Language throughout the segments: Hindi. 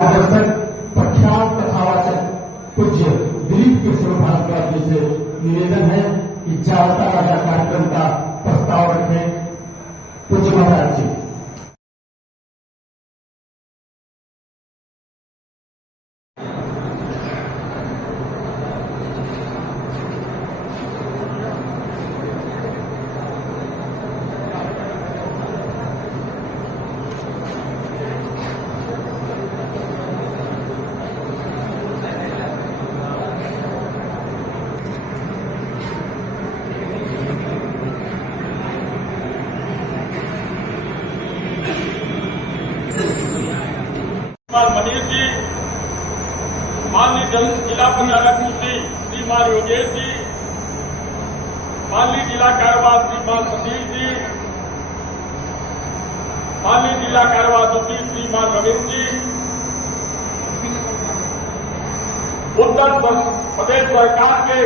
प्रख्यात कथावाचक पूज्य दिलीप केशव भारद्वाज जी से निवेदन है कि जागता राजा कार्यक्रम का प्रस्ताव रखें। पूज्य महाराज जी। मनीष जी, माननीय जिला प्रचारक मंत्री श्रीमान योगेश जी, माननीय जिला कार्यवाह श्रीमान सतीश जी, माननीय जिला कार्यवाह द्वितीय श्रीमान रविन्द्र जी, उत्तर प्रदेश सरकार के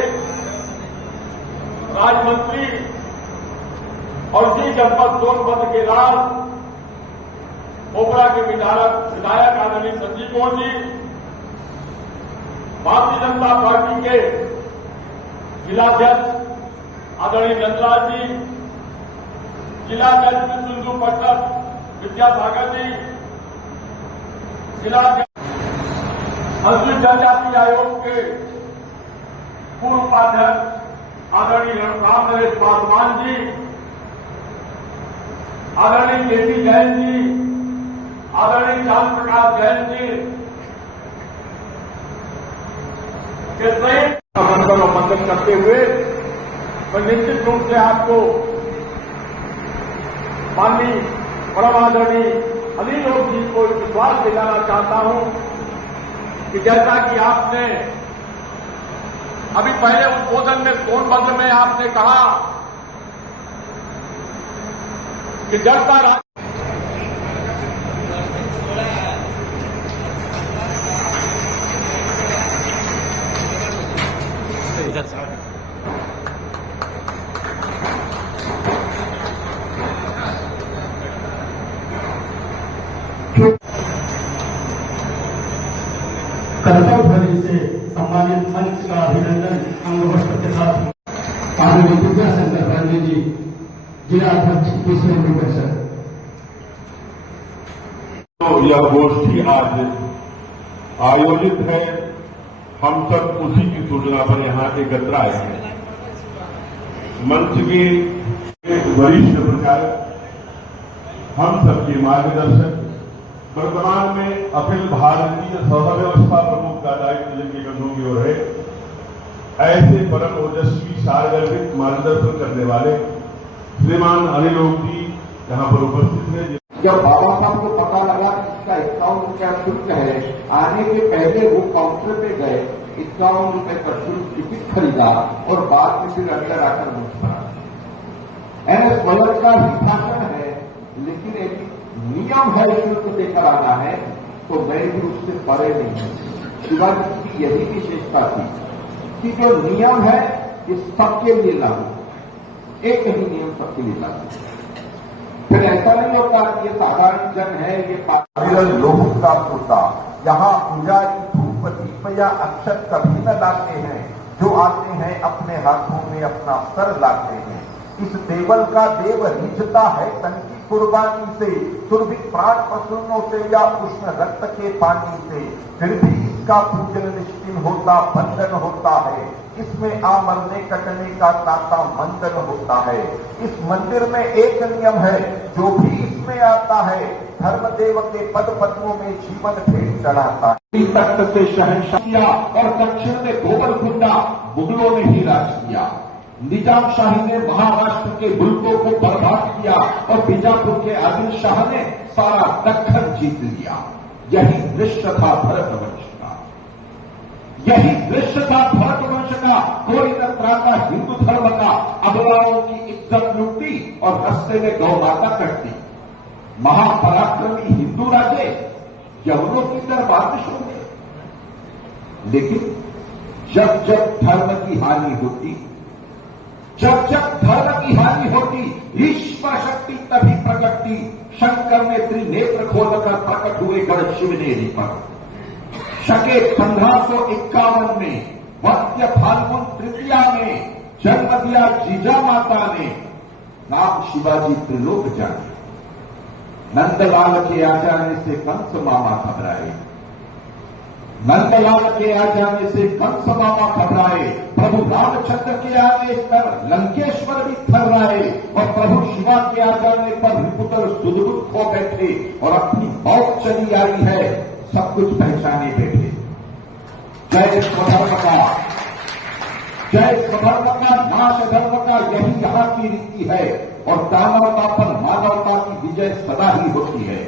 राज्य मंत्री और जी जनपद सोनभद्र के राज ओबरा के विधायक आदरणीय संजीव कौर जी, भारतीय जनता पार्टी के जिलाध्यक्ष आदरणीय नंदलाल जी, जिलाध्यक्ष विश्व हिंदू परिषद विद्यासागर जी, जिलाध्यक्ष अनुसूचित जनजाति आयोग के पूर्व उपाध्यक्ष आदरणीय राम नरेश पासवान जी, आदरणीय केसी जैन जी, आदरणीय चांद प्रकाश जैन जी के सहित मंथन करते हुए मैं निश्चित रूप से आपको माननीय परम आदरणीय अनिल लोग जी को विश्वास दिलाना चाहता हूं कि जैसा कि आपने अभी पहले उद्बोधन में सोनभद्र में आपने कहा कि जड़ता कर्तव्य ध्वनि से सम्मानित मंच का अभिनंदन अंगवस्त्र के साथ आदरणीय विद्या शंकर गांधी जी, जिलाध्यक्ष विश्व हिंदू परिषद। तो यह गोष्ठी आज आयोजित है, हम सब उसी की सूचना पर यहाँ एकत्र आए हैं। मंच के वरिष्ठ प्रचारक, हम सबके मार्गदर्शक, वर्तमान में अखिल भारतीय सभा व्यवस्था प्रमुख का दायित्व जिनके कंधों की ओर है, ऐसे परम ओजस्वी सारगर्भित मार्गदर्शन करने वाले श्रीमान अनिल लोग जी यहाँ पर उपस्थित है। जब बाबा साहब को पता लगा कि इसका 51 रुपया शुल्क है, आने के पहले वो काउंटर पे गए, 51 रुपये का शुल्क टिकट खरीदा और बाद में फिर अंदर आकर मुस्कुरा। स्वयं का विभाजन है, लेकिन एक नियम है शुल्क देकर आना है, तो मैं भी उससे परे नहीं हूं। शिवाजी की यही विशेषता थी कि जो नियम है ये सबके लिए लागू, एक ही नियम सबके लिए लागू। फिर ऐसा नहीं होता कि ये साधारण जन है, ये लोह का होता। यहाँ पुजारी धूप दीप या अक्षत कभी न लाते हैं, जो आते हैं अपने हाथों में अपना सर लाते हैं। इस देवल का देव रिझता है तन की कुर्बानी से, सुरभित प्राण पशुओं से या उष्ण रक्त के पानी से, फिर भी इसका पूजन निश्चिन होता, बंधन होता है। इसमें मरने कटने का ताता मंदन होता है। इस मंदिर में एक नियम है, जो भी इसमें आता है धर्मदेव के पद पद्मों में जीवन भेंट चढ़ाता है। तख्त से शहंशाह किया और दक्षिण में गोवलकुंडा मुगलों ने ही राज किया। निजाम शाही ने महाराष्ट्र के मुल्कों को बर्बाद किया और बीजापुर के आदिल शाह ने सारा दक्खन जीत लिया। यही दृश्य था भरतवंश का, यही दृश्य था भरतवंश का। कोई न त्राता हिंदू धर्म का, अबलाओं की इज्जत लूटी और रस्ते में गौ माता कटती। महापराक्रमी हिंदू राजे यवनों की तरह बारिश होंगे, लेकिन जब जब धर्म की हानि होती, जब जब धर्म की हानि होती, ईश्वर शक्ति तभी प्रकटती। शंकर ने त्रिनेत्र खोलकर प्रकट हुए गढ़ शिवनेरी पर। शके 1551 में वत्य फाल्गुन तृतीया में जन्म दिया जीजा माता ने, नाम शिवाजी त्रिलोक जाने। नंदलाल के आ जाने से कंस मामा घबराए, नंदलाल के आ जाने से कंस मामा घबराए। प्रभु रामचंद्र के आने पर लंकेश्वर भी थर्राए और प्रभु शिवा के आ जाने पर रिपुत्र सुदबुद खो बैठे और अपनी मौत चली आई है, सब कुछ पहचाने बैठे। जय स्वधर्म का, जय स्वधर्म का, नाश धर्म का, यही यहां की रीति है और दानवता पर मानवता की विजय सदा ही होती है।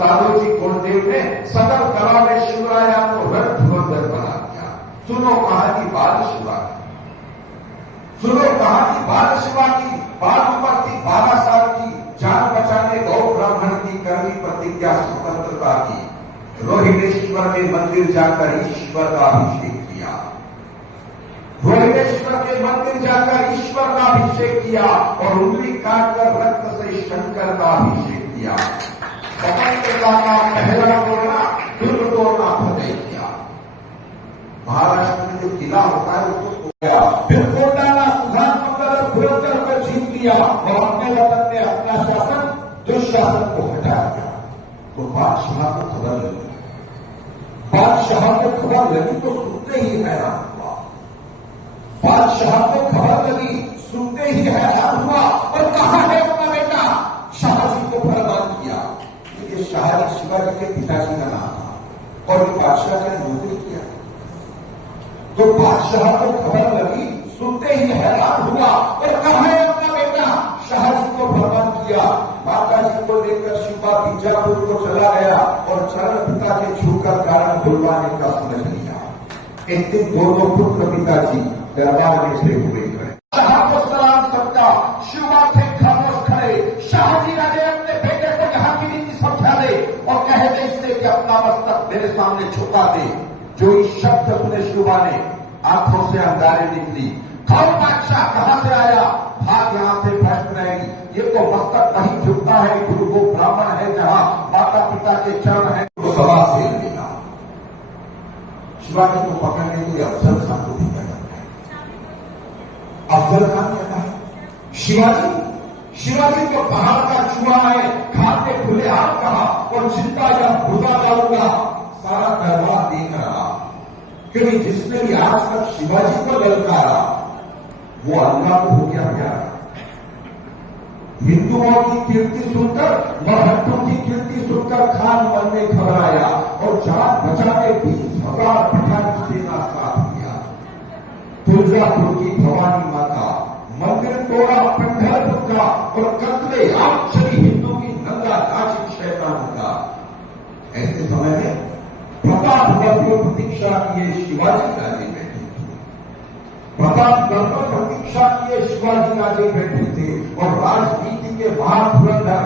साधुजी गुरुदेव ने सकल कला में शिवराया को रथ धुरंधर बना दिया। सुनो कहानी बाल शिवा की, सुनो कहानी बाल शिवा की। बाल उम्र थी 12 साल की, जान बचाने गौ ब्राह्मण की करनी प्रतिज्ञा स्वतंत्रता की। रोहिणेश्वर में मंदिर जाकर ईश्वर का अभिषेक किया, रोहिणेश्वर के मंदिर जाकर ईश्वर का अभिषेक किया और उंगली काटकर रक्त से शंकर का अभिषेक किया। स्वतंत्रता का पहला तोड़ना, दुर्ग तोड़ना फतेह किया। महाराष्ट्र में जो किला होता है उसको तोड़ा, फिर कोटाला सुधार मंगल धुरंधर को जीत लिया और अपने वतन में अपना शासन दुशासन को हटा दिया। तो बादशाह को खबर लगी, बादशाह को खबर लगी तो सुनते ही हैरान हुआ, बादशाह को खबर लगी सुनते ही हैरान हुआ और कहा है अपना बेटा? शाहजी को फरमान किया। ये शाहजी शिवाजी के पिताजी का नाम था और बादशाह ने नौकरी किया। तो बादशाह को खबर लगी सुनते ही हैरान हुआ और कहा है अपना बेटा? शाहजी को फरमान किया। माता जी को लेकर शिवा बीजापुर को चला गया और चरण पिता के छूकर कारण बुलवाने का समझ लिया। एक दिन दोनों पुत्र पिताजी दरबार में से हुए गए। शाह को सलाम सबका, शिवा थे खामोश खड़े। शाहजी राजे अपने बेटे को यहाँ की नीति समझा दे और कह दे इससे कि अपना मस्तक मेरे सामने झुका दे। जो इस शब्द सुने शिवा ने, आंखों से अंगारे निकली। कौन बादशाह कहां से आया? भाग यहां से भ्रष्ट रहेगी। ये तो मस्तक नहीं झुकता है, गुरु को ब्राह्मण है जहां माता पिता के चरण है तो सभा से लेना। शिवाजी को पकड़ने के लिए अफजल खान को भेजा जाता है। अफजल खान कहता है शिवाजी को पहाड़ का चूहा है, खा के खुले हाथ कहा और चिंता या भुजा डालूंगा। सारा दरबार देख रहा क्योंकि जिसने भी आज तक शिवाजी को ललकारा वो अल्लाह को हो गया प्यारा। हिंदुओं की कीर्ति सुनकर, मराठों की कीर्ति सुनकर खान मन में घबराया और जान बचाने 20,000 पठान सेना साथ दिया। तुलजापुर की भवानी माता, मंदिर तोड़ा पंढरपुर का और कत्ले आम चली हिंदू की नंगा नाचित शैतान का। ऐसे समय में प्रतापगढ़ को प्रतीक्षा किए शिवाजी राजे बैठे थे। प्रतापगढ़ पर प्रतीक्षा किए शिवाजी राजे बैठे थे और राजनीति के महाधुरंधर।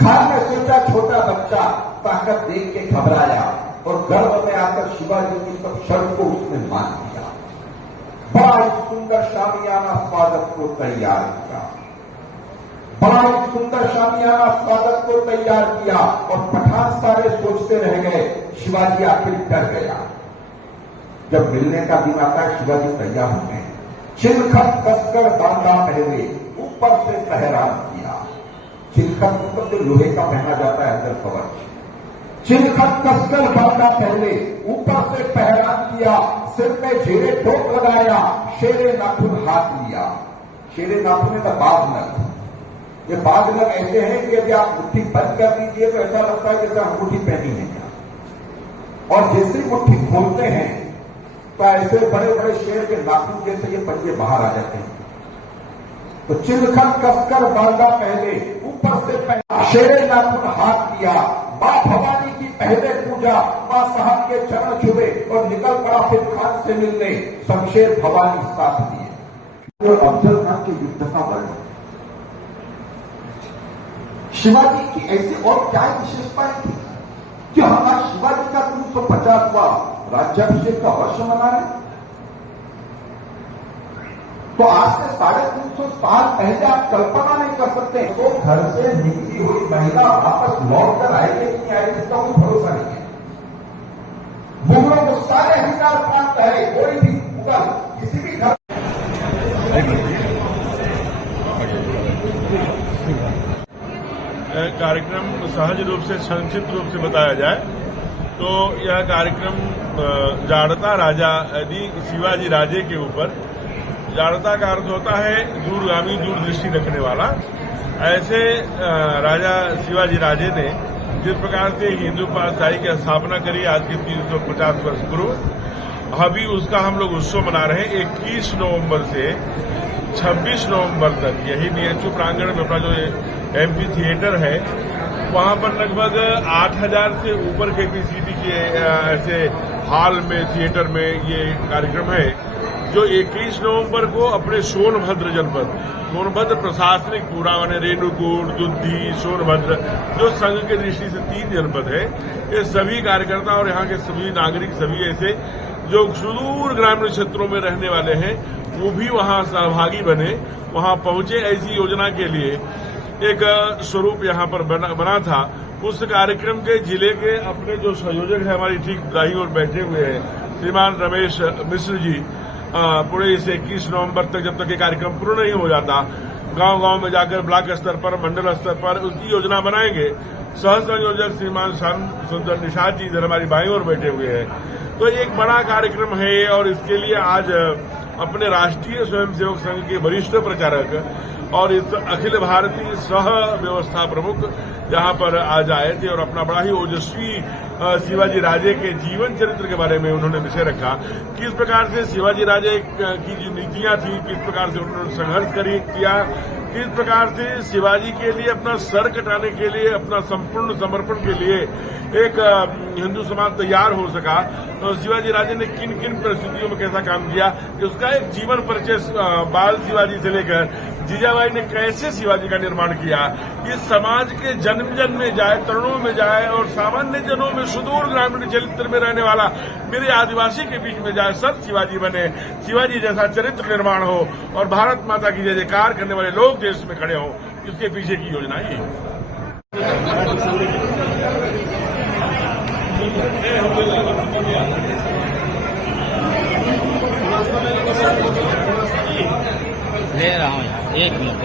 खान ने सोचा छोटा बच्चा ताकत देख के घबराया और गर्भ में आकर शिवाजी की सब शर्त को उसने मान लिया। बड़ा सुंदर शामियाना स्वागत को तैयार किया, बड़ा सुंदर शामियाना स्वागत को तैयार किया और पठान सारे सोचते रह गए। शिवाजी आखिर डर गया। जब मिलने का दिन आता है शिवाजी तैयार हो गए। चिलखत कसकर बांधा पहले, ऊपर से पहरान किया। चिलखत मतलब जो लोहे का पहना जाता है अंदर कवच। चिलखत कसकर बांधा पहले, ऊपर से पहरान किया। सिर में जेरे टोप लगाया, शेरे नाखून हाथ लिया। शेरे नाखून का बाघ नख, ये बाघ नख ऐसे हैं कि यदि आप मुट्ठी बंद कर दीजिए तो ऐसा लगता है जैसे अंगूठी पहनी है और जैसे मुट्ठी खोलते हैं तो ऐसे बड़े बड़े शेर के नाखून जैसे ये पंजे बाहर आ जाते हैं। तो चिलखत कसकर बांधा पहले, ऊपर से पहला शेरे नाखून हाथ लिया। मां भवानी की पहले पूजा, मां साहब के चरण छुए और निकल पड़ा फिर खान से मिलने। शमशेर भवानी साथ दिए और अफजल खान के युद्ध का वर्णन। शिवाजी की ऐसी और क्या विशेषताएं थी कि हमारा शिवाजी का 350वां राज्याभिषेक का वर्ष मना रहे। तो आज से 350 साल पहले आप कल्पना नहीं कर सकते। तो घर से निकली हुई महिला वापस लौट कर आएगी कि नहीं आएगी इसका कोई भरोसा नहीं है। मुगलों को सारे अधिकार प्राप्त है, कोई भी मुगल किसी भी घर कार्यक्रम सहज रूप से संक्षिप्त रूप से बताया जाए तो यह कार्यक्रम जाड़ता राजा यदि शिवाजी राजे के ऊपर, जाड़ता का अर्थ होता है दूरगामी दूरदृष्टि रखने वाला। ऐसे राजा शिवाजी राजे ने जिस प्रकार से हिंदू पातशाही की स्थापना करी आज के 350 वर्ष पूर्व, अभी उसका हम लोग उत्सव मना रहे हैं 21 नवंबर से 26 नवंबर तक। यही बीएचयू प्रांगण में अपना जो एमपी थिएटर है वहां पर लगभग 8000 से ऊपर कैपेसिटी के ऐसे हॉल में थिएटर में ये कार्यक्रम है जो 21 नवंबर को अपने सोनभद्र जनपद, सोनभद्र प्रशासनिक पूरा माने रेणुकूट, दुद्धी, सोनभद्र जो संघ की दृष्टि से 3 जनपद है, ये सभी कार्यकर्ता और यहाँ के सभी नागरिक, सभी ऐसे जो सुदूर ग्रामीण क्षेत्रों में रहने वाले हैं वो भी वहां सहभागी बने, वहां पहुंचे। ऐसी योजना के लिए एक स्वरूप यहाँ पर बना था। उस कार्यक्रम के जिले के अपने जो संयोजक है हमारी ठीक दाईं ओर बैठे हुए हैं श्रीमान रमेश मिश्र जी, पूरे इस 21 नवंबर तक जब तक ये कार्यक्रम पूर्ण नहीं हो जाता गांव-गांव में जाकर ब्लॉक स्तर पर, मंडल स्तर पर उसकी योजना बनाएंगे। सह संयोजक श्रीमान सुंदर निषाद जी इधर हमारी बाईं ओर बैठे हुए हैं। तो एक बड़ा कार्यक्रम है और इसके लिए आज अपने राष्ट्रीय स्वयंसेवक संघ के वरिष्ठ प्रचारक और इस अखिल भारतीय सह व्यवस्था प्रमुख यहाँ पर आज आए थे और अपना बड़ा ही ओजस्वी शिवाजी राजे के जीवन चरित्र के बारे में उन्होंने विषय रखा। किस प्रकार से शिवाजी राजे की जो नीतियां थी, किस प्रकार से उन्होंने संघर्ष किया, किस प्रकार से शिवाजी के लिए अपना सर कटाने के लिए, अपना संपूर्ण समर्पण के लिए एक हिंदू समाज तैयार हो सका। तो शिवाजी राजे ने किन किन परिस्थितियों में कैसा काम किया, उसका एक जीवन परिचय बाल शिवाजी से लेकर जीजाबाई ने कैसे शिवाजी का निर्माण किया, इस समाज के जन्म जन में जाए, तरुणों में जाए और सामान्य जनों में सुदूर ग्रामीण क्षेत्र में रहने वाला मेरे आदिवासी के बीच में जाए, सब शिवाजी बने, शिवाजी जैसा चरित्र निर्माण हो और भारत माता की जय जयकार करने वाले लोग देश में खड़े हों। इसके पीछे की योजना ये है। ले रहा हूँ यार, 1 मिनट।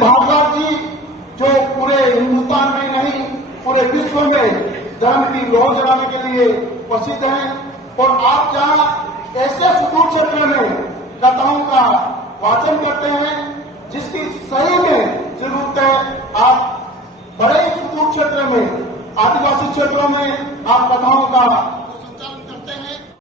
भागवत जी जो पूरे हिंदुस्तान में नहीं पूरे विश्व में धर्म की लौ जलाने के लिए प्रसिद्ध हैं और आप जहां ऐसे सुदूर क्षेत्र में कथाओं का वाचन करते हैं जिसकी सही में जरूरत है, आप बड़े सुदूर क्षेत्र में आदिवासी क्षेत्रों में आप कथाओं का